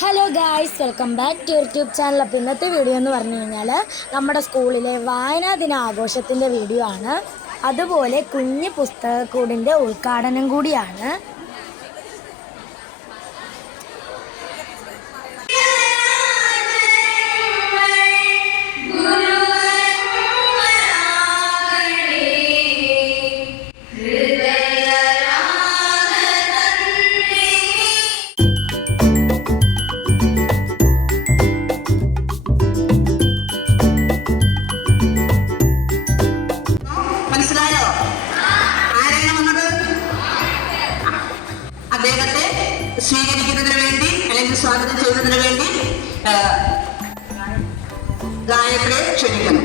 Hello guys welcome back to YouTube channel അപ്പോൾ ഇന്നത്തെ video എന്ന് പറഞ്ഞു കഴിഞ്ഞാൽ നമ്മുടെ സ്കൂളിലെ വായനാ ദിന ആഘോഷത്തിന്റെ വീഡിയോ ആണ്. അതുപോലെ കുഞ്ഞ് പുസ്തകക്കൂടിന്റെ ഉദ്ഘാടനം കൂടിയാണ്. സ്വീകരിക്കുന്നതിന് വേണ്ടി അല്ലെങ്കിൽ സ്വാഗതം ചെയ്യുന്നതിന് വേണ്ടി ഗായകരെ ക്ഷണിക്കുന്നു.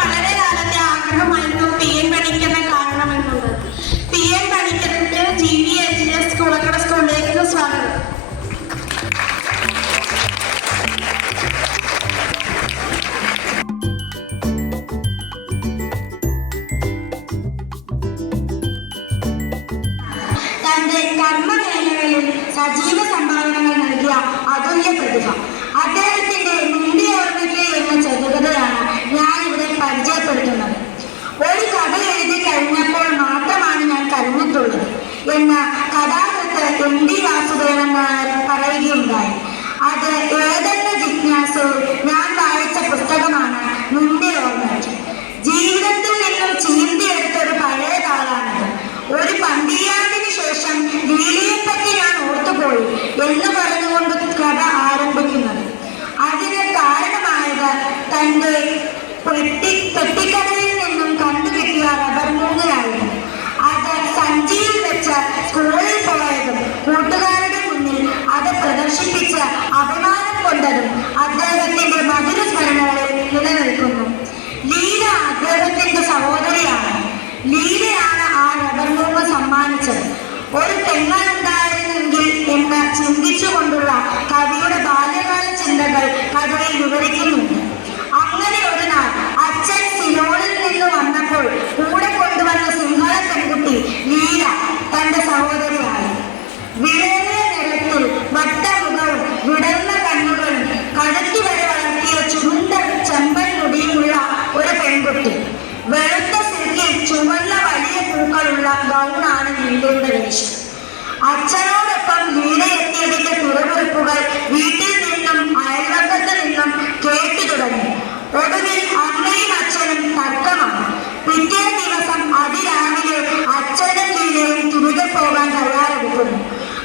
വളരെ ആഗ്രഹമായിരുന്നു സജീവ സംഭാവനകൾ നൽകിയ അതുല്യ പ്രതിഭ. അദ്ദേഹത്തിന്റെ മുണ്ടി ഓർമ്മയ്ക്ക് എന്ന ചെറുകഥയാണ് ഞാൻ ഇവിടെ പരിചയപ്പെടുത്തുന്നത്. ഒരു കഥ എഴുതി കഴിഞ്ഞപ്പോൾ മാത്രമാണ് ഞാൻ കരഞ്ഞിട്ടുള്ളത് എന്ന കഥാകൃത്ത് എം ഡി വാസുദേവൻ നായർ പറയുകയുണ്ടായി. അത് ഏതെന്ന ജിജ്ഞാസയിൽ ഞാൻ വായിച്ച പുസ്തകമാണ് മുണ്ടി ഓർമ്മയ്ക്ക് ജീവിതത്തിൽ നിന്നും ചീന്തിയെടുത്ത ഒരു പഴയ താളാണിത് ഒരു പന്തിയാണ്ടിന് ശേഷം ലീലയെപ്പറ്റി ഞാൻ ഓർത്തുപോയി എന്ന് പറഞ്ഞുകൊണ്ട് കഥ ആരംഭിക്കുന്നത്. അതിന് കാരണമായത് തന്റെ പെട്ടി പെട്ടിക്കടയിൽ നിന്നും കണ്ടുകിട്ടിയ റബ്ബർ മൂന്നിലായിരുന്നു അത് സഞ്ചിയിൽ വെച്ച് സ്കൂളിൽ പോയതും കൂട്ടുകാരുടെ മുന്നിൽ അത് പ്രദർശിപ്പിച്ച് അപമാനം കൊണ്ടതും അദ്ദേഹത്തിന്റെ മധുര സ്മരണകളിൽ നിലനിൽക്കുന്നു. ലീല അദ്ദേഹത്തിന്റെ സഹോദരിയാണ്. ലീലയാണ് ആ റബ്ബർ മൂന്ന് സമ്മാനിച്ചത്. ഒരു പെങ്ങളുണ്ടായിരുന്നെങ്കിൽ എന്ന് ചിന്തിച്ചുകൊണ്ടുള്ള കവിയുടെ ബാല്യകാല ചിന്തകൾ കഥയിൽ വിവരിക്കുന്നുണ്ട്.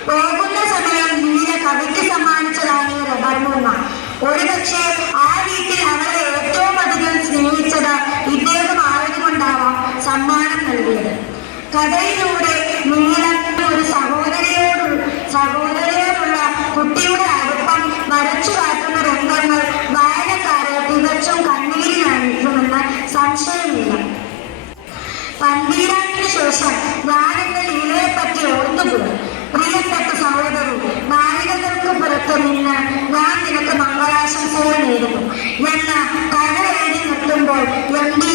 പോകുന്ന സമയം ലീല കവിക്ക് സമ്മാനിച്ചതാണ് മൂങ്ങ ഒരുപക്ഷെ ആ വീട്ടിൽ അവളെ ഏറ്റവും അധികം സ്നേഹിച്ചത് ഇദ്ദേഹം ആയതുകൊണ്ടാവാം സമ്മാനം നൽകിയത്. കഥയിലൂടെ നീളം ഒരു സഹോദരിയോട് സഹോദരിയോടുള്ള കുട്ടിയുടെ അടുപ്പം വരച്ചു കാട്ടുന്ന രംഗങ്ങൾ വായനക്കാരെ തികച്ചും കണ്ണീരിലായിരിക്കുമെന്ന് സംശയമില്ല. പന്തീരാണ്ടിന് ശേഷം ഞാനെന്ന എന്ന് കഥ എഴുതി നിർത്തുമ്പോൾ എം ഡി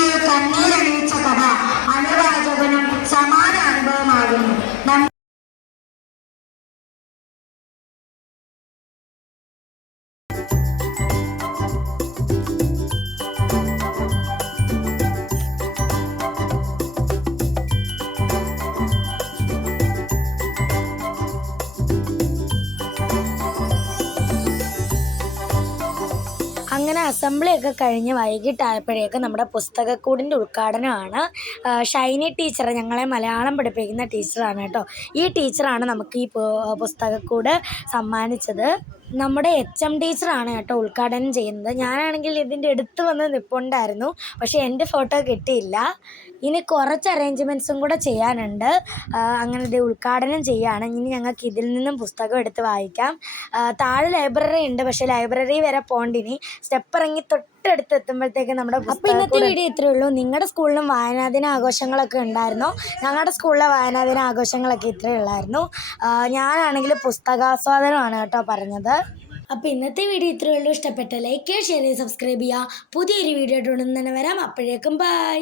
അങ്ങനെ അസംബ്ലിയൊക്കെ കഴിഞ്ഞ് വൈകിട്ടായപ്പോഴേക്കും നമ്മുടെ പുസ്തകക്കൂടിന്റെ ഉദ്ഘാടനമാണ്. ഷൈനി ടീച്ചർ ഞങ്ങളെ മലയാളം പഠിപ്പിക്കുന്ന ടീച്ചറാണ് കേട്ടോ. ഈ ടീച്ചറാണ് നമുക്ക് ഈ പുസ്തകക്കൂട് സമ്മാനിച്ചത്. നമ്മുടെ എച്ച് എം ടീച്ചറാണ് കേട്ടോ ഉദ്ഘാടനം ചെയ്യുന്നത്. ഞാനാണെങ്കിൽ ഇതിന്റെ അടുത്ത് വന്ന് നിൽപ്പുണ്ടായിരുന്നു പക്ഷേ എന്റെ ഫോട്ടോ കിട്ടിയില്ല. ഇനി കുറച്ച് അറേഞ്ച്മെന്റ്സും കൂടെ ചെയ്യാനുണ്ട്. അങ്ങനെ ഇത് ഉദ്ഘാടനം ചെയ്യുകയാണ് ഇനി ഞങ്ങൾക്ക് ഇതിൽ നിന്നും പുസ്തകം എടുത്ത് വായിക്കാം. താഴെ ലൈബ്രറി ഉണ്ട്. പക്ഷേ ലൈബ്രറി വരെ പോണ്ടിനി. സ്റ്റെപ്പ് ഇറങ്ങി തൊട്ടടുത്ത് എത്തുമ്പോഴത്തേക്ക് നമ്മുടെ അപ്പോൾ ഇന്നത്തെ വീഡിയോ ഇത്രയേ ഉള്ളൂ. നിങ്ങളുടെ സ്കൂളിലും വായനാദിന ആഘോഷങ്ങളൊക്കെ ഉണ്ടായിരുന്നോ. ഞങ്ങളുടെ സ്കൂളിലെ വായനാദിന ആഘോഷങ്ങളൊക്കെ ഇത്രയേ ഉള്ളായിരുന്നു. ഞാനാണെങ്കിൽ പുസ്തകാസ്വാദനമാണ് കേട്ടോ പറഞ്ഞത്. അപ്പോൾ ഇന്നത്തെ വീഡിയോ ഇത്രയേ ഉള്ളൂ. ഇഷ്ടപ്പെട്ട ലൈക്ക് ചെയ്യുക ഷെയർ ചെയ്യുക സബ്സ്ക്രൈബ് ചെയ്യുക. പുതിയൊരു വീഡിയോ ആയിട്ട് ഉടൻ തന്നെ വരാം. അപ്പോഴേക്കും ബൈ.